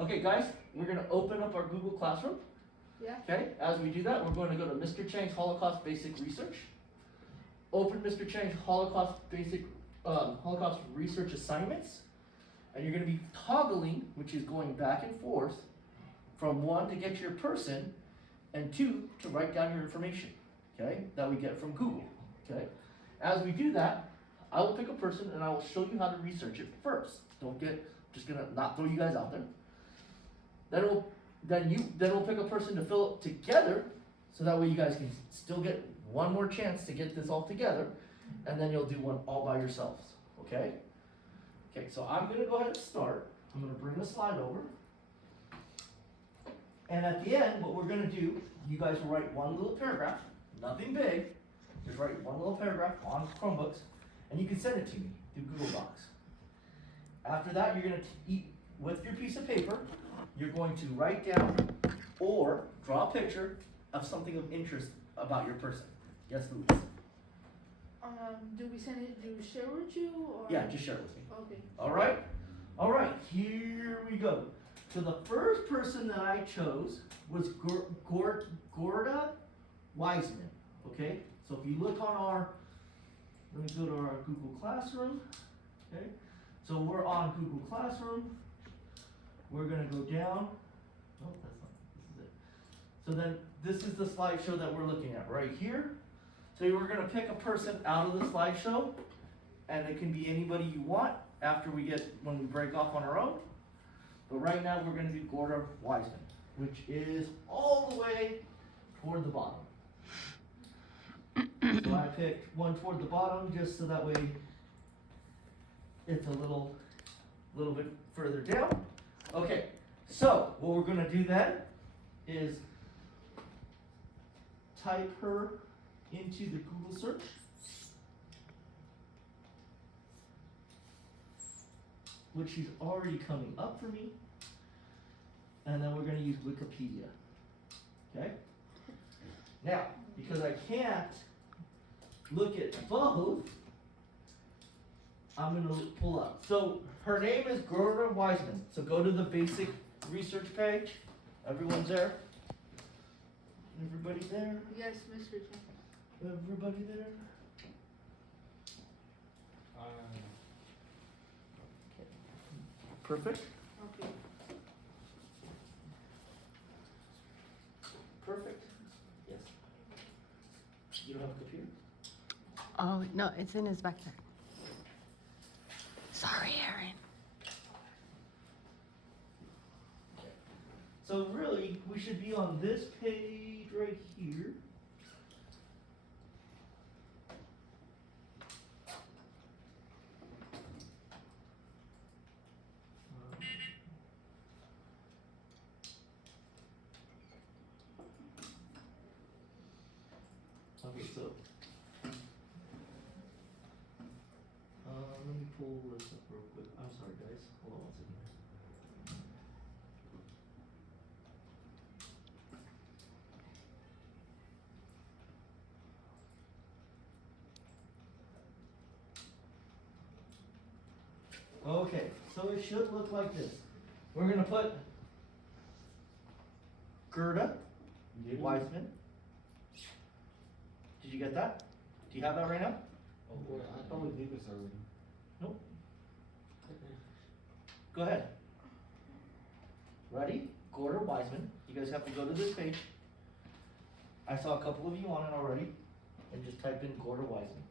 Okay, guys, we're gonna open up our Google Classroom. Yeah. Okay, as we do that, we're going to go to Mr. Chang's Holocaust Basic Research. Open Mr. Chang's Holocaust Research Assignments, and you're gonna be toggling, which is going back and forth, from 1 to get your person, and 2 to write down your information, okay, that we get from Google, okay? As we do that, I will pick a person and I will show you how to research it first. Just gonna not throw you guys out there. Then we'll pick a person to fill it together, so that way you guys can still get one more chance to get this all together, and then you'll do one all by yourselves, okay? Okay, so I'm gonna go ahead and start. I'm gonna bring the slide over. And at the end, what we're gonna do, you guys will write one little paragraph, nothing big, just write one little paragraph on Chromebooks, and you can send it to me through Google Docs. After that, you're gonna with your piece of paper, you're going to write down or draw a picture of something of interest about your person. Yes, Louis? Do we send it, do we share with you or? Yeah, just share it with me. Okay. All right, here we go. So the first person that I chose was Gorda Wiseman, okay? So if you look on let me go to our Google Classroom, okay? So we're on Google Classroom. We're gonna go down. Oh, that's not, this is it. So then this is the slideshow that we're looking at right here. So we're gonna pick a person out of the slideshow, and it can be anybody you want when we break off on our own. But right now we're gonna do Gorda Wiseman, which is all the way toward the bottom. So I picked one toward the bottom just so that way it's a little bit further down. Okay, so what we're gonna do then is type her into the Google search. Which is already coming up for me. And then we're gonna use Wikipedia. Okay? Now, because I can't look at both, I'm gonna pull up. So her name is Gorda Wiseman. So go to the basic research page. Everyone's there? Everybody there? Yes, Mr. Chen. Everybody there? Okay. Perfect? Okay. Perfect? Yes. You don't have a computer? Oh, no, it's in his backpack. Sorry, Aaron. Okay. So really, we should be on this page right here. Okay, so let me pull this up real quick. I'm sorry, guys. Hold on one second. Okay, so it should look like this. We're gonna put Gerda Wiseman. Did you get that? Do you have that right now? Oh, boy, I thought we did this already. Nope. Go ahead. Ready? Gorda Wiseman. You guys have to go to this page. I saw a couple of you on it already. And just type in Gorda Wiseman.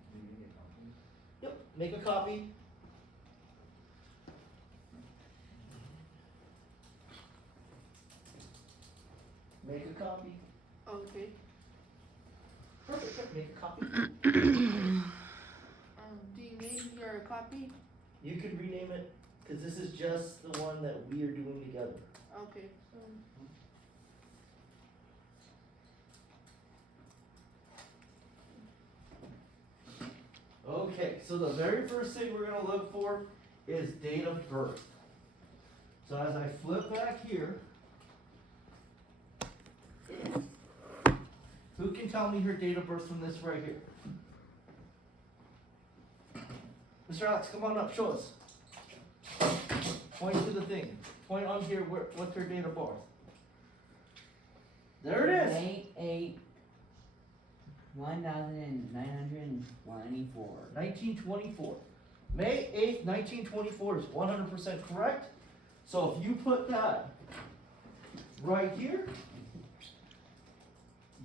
Yep, make a copy. Make a copy. Okay. Perfect, make a copy. Do you name your copy? You can rename it, because this is just the one that we are doing together. Okay. Okay, so the very first thing we're gonna look for is date of birth. So as I flip back here, who can tell me her date of birth from this right here? Mr. Alex, come on up, show us. Point to the thing. point on here, what's her date of birth? There it is. May 8, 1924. 1924. May 8th, 1924 is 100% correct. So if you put that right here,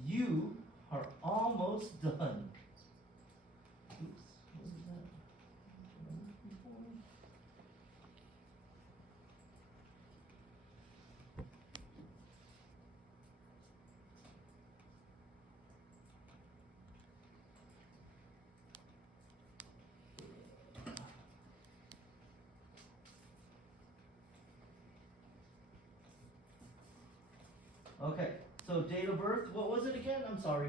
you are almost done. Oops, what is that? Okay, so date of birth, what was it again? I'm sorry.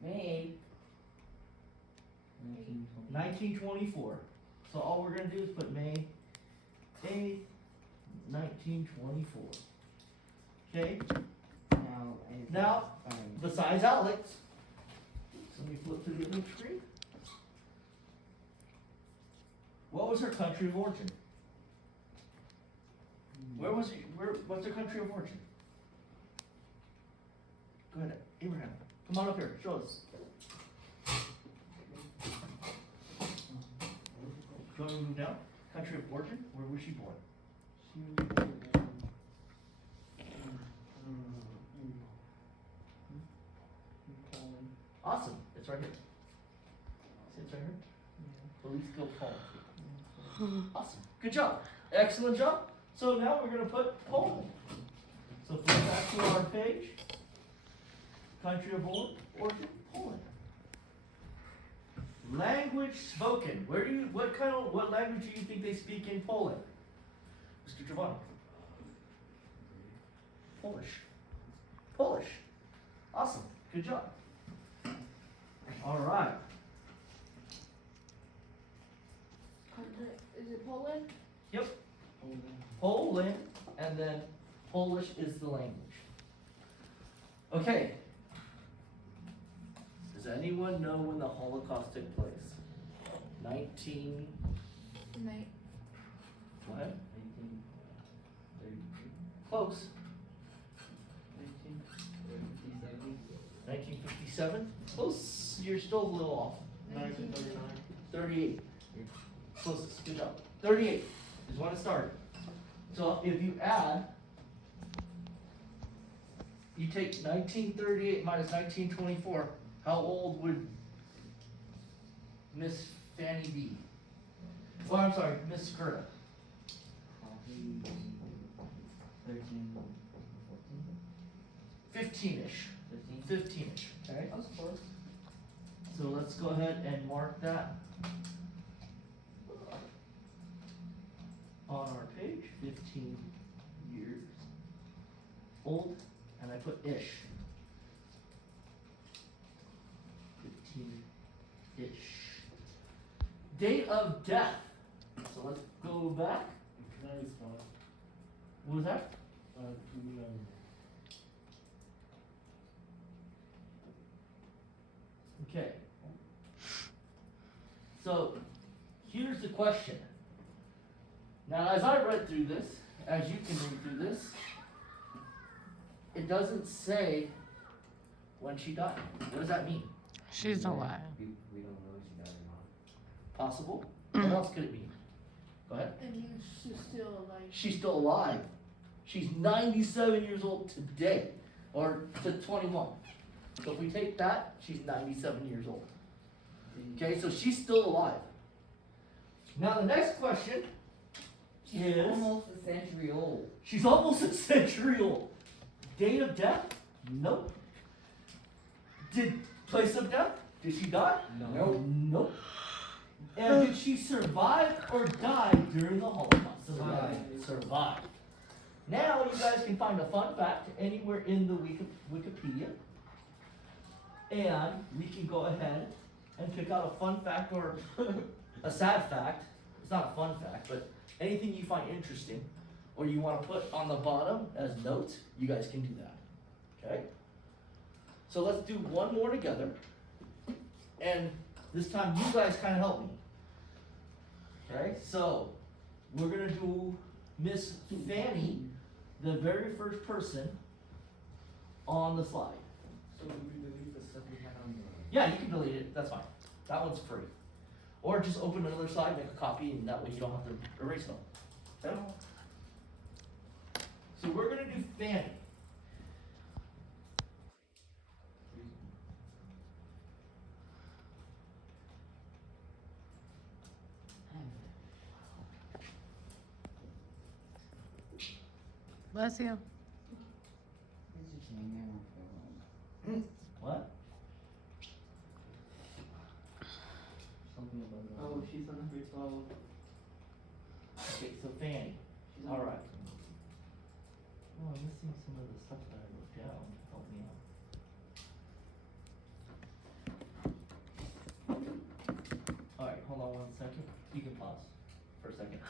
May 1924. So all we're gonna do is put May 8th, 1924. Okay, 8. Now, besides Alex, so let me flip to the other screen. What was her country of origin? What's her country of origin? Go ahead, Abraham. Come on up here, show us. Do you want me to move down? Country of origin? Where was she born? Awesome, it's right here. See, it's right here? Jalisco Poland. Awesome, good job, excellent job. So now we're gonna put Poland. So flip back to our page. Country of origin, Poland. Language spoken. What language do you think they speak in Poland? Mr. Giovanni. Polish. Awesome, good job. All right. Is it Poland? Yep. Poland, and then Polish is the language. Okay. Does anyone know when the Holocaust took place? 19. Night. What? Close. 1957? Close. You're still a little off. 1939. 38. You're closest. Good job. 38 is when it started. So if you add, you take 1938 minus 1924, how old would Miss Fanny be? Well, I'm sorry, Miss Gerda. Probably 13, 14, 15-ish. 15. 15-ish, okay? That was close. So let's go ahead and mark that on our page, 15 years old, and I put ish. 15-ish. Date of death. So let's go back. Can I respond? What was that? Okay. So, here's the question. Now, as I read through this, as you can read through this, it doesn't say when she died. What does that mean? She's alive. We don't know if she died or not. Possible? What else could it mean? Go ahead. And you she's still like. She's still alive. She's 97 years old today, or to 21. So if we take that, she's 97 years old. Okay, so she's still alive. Now the next question She's is, almost a century old. she's almost a century old. Date of death? Nope. Place of death? Did she die? No. Nope. And did she survive or die during the Holocaust? Survive. Now you guys can find a fun fact anywhere in the Wikipedia. And we can go ahead and pick out a fun fact or a sad fact. It's not a fun fact, but anything you find interesting or you want to put on the bottom as notes, you guys can do that. Okay? So let's do one more together. And this time you guys kind of help me. Okay? So we're gonna do Miss Fanny, the very first person on the slide. So do we delete the stuff we had on the? Yeah, you can delete it, that's fine. That one's free. Or just open another slide, make a copy, and that way you don't have to erase them. Okay? So we're gonna do Fanny. Bless you. What? Something about the. Oh, she's on the free throw. Okay, so Fanny, alright. Oh, I'm missing some of the stuff that I wrote down, help me out. Alright, hold on one second, you can pause for a second.